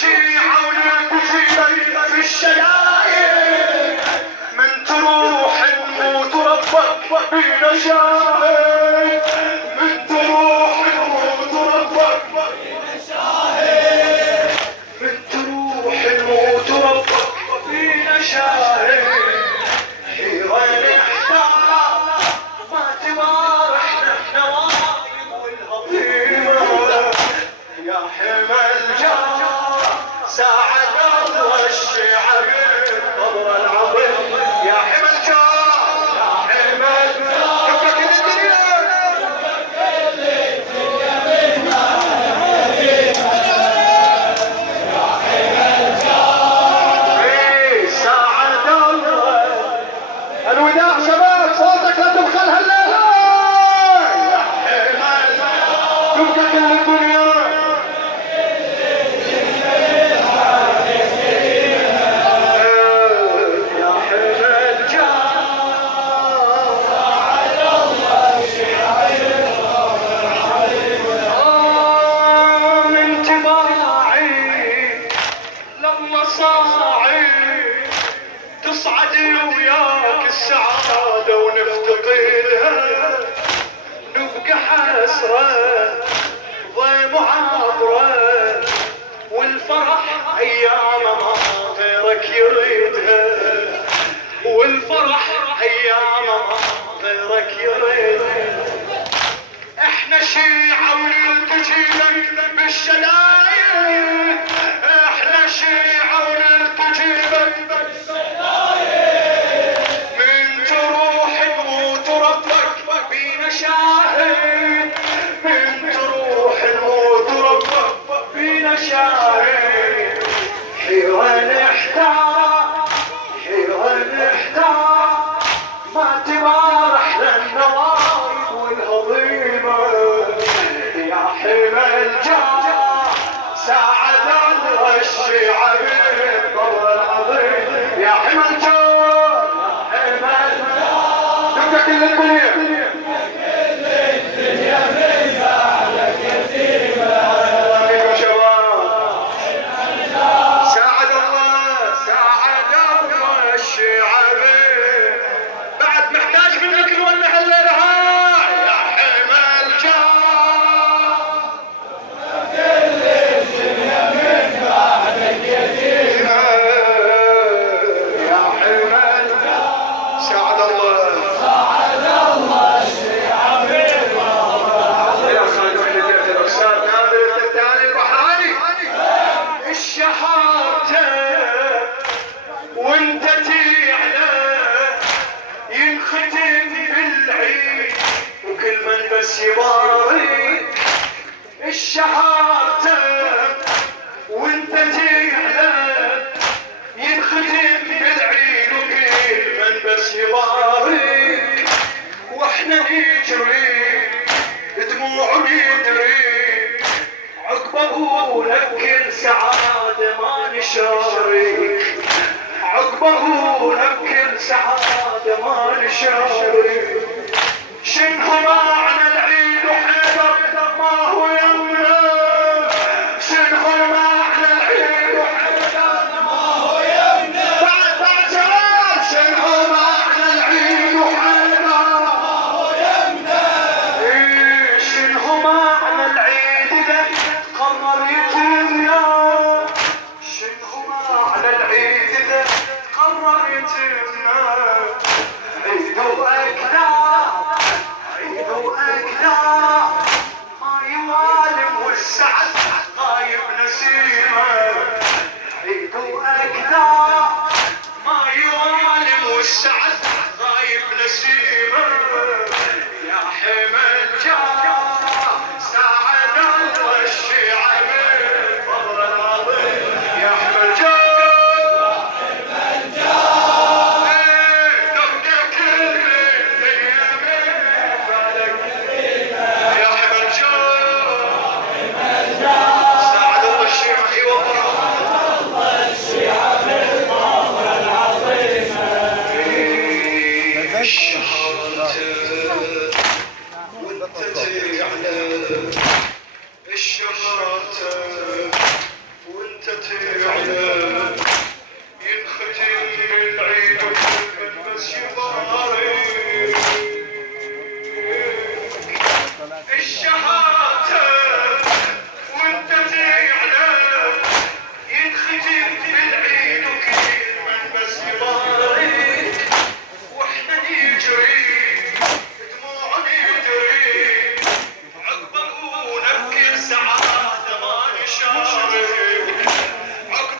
شيعة ونلتقي في الشدايد من تروح نموت ربك بينا شاهد من تروح نموت ربك بينا شاهد من تروح نموت ربك بينا شاهد حيرة نحتار ما تبارحنا النوايب والهضيمة يا حمى الجار ساعد الله الشعب القبر العظيم يا حمى الجار يا حمى الجار كبك الدنيا يا حمى الجار ايه ساعد الله الوداع شباب صوتك لا تبخل هالليلة يا حمى الجار كبك الدنيا تصعد وياك السعادة ونفتقدها نبقى حسرة ضي معابرة والفرح أيام ما غيرك يريدها والفرح أيام ما غيرك يريدها احنا شيعة ونلتجي لك بالشدايد احنا شيعة ونلتجي لك من تروح نموت ربك بينا شاهد من تروح نموت ربك بينا شاهد حيرة نحتار حيرة نحتار ما تبارح للنوايب والهضيمة يا حمى الجار ساعد الله الشعب القبر العظيم يا حمى الجار يا حمى الجار تبقى كل الدنيا ساعد الله الشعب بعد محتاج منك نولع الليلة هاي يا حمى الجار يا حمى الجار ساعد الله الشعب يا خالد الأستاذ نادر الثاني البحراني الشهادة وانت تعلى ينختم بالعيد وكل من بس يبارك الشهادة وانت تعلى ينختم بالعيد وكل من بس يبارك واحنا نجري دموع ندري عقبه لك كل سعادة ما نشارك عقبه لك كل سعادة ما نشارك شنو معنى العيد وحيدر ما هو يمنا شنو معنى العيد وحيدر ما هو يمنا بعد شباب شنو معنى العيد وحيدر ما هو يمنا ايه شنو معنى العيد اذا تقرر يتمنا شنو معنى العيد اذا تقرر يتمنا عيد واكثر عيد تعلم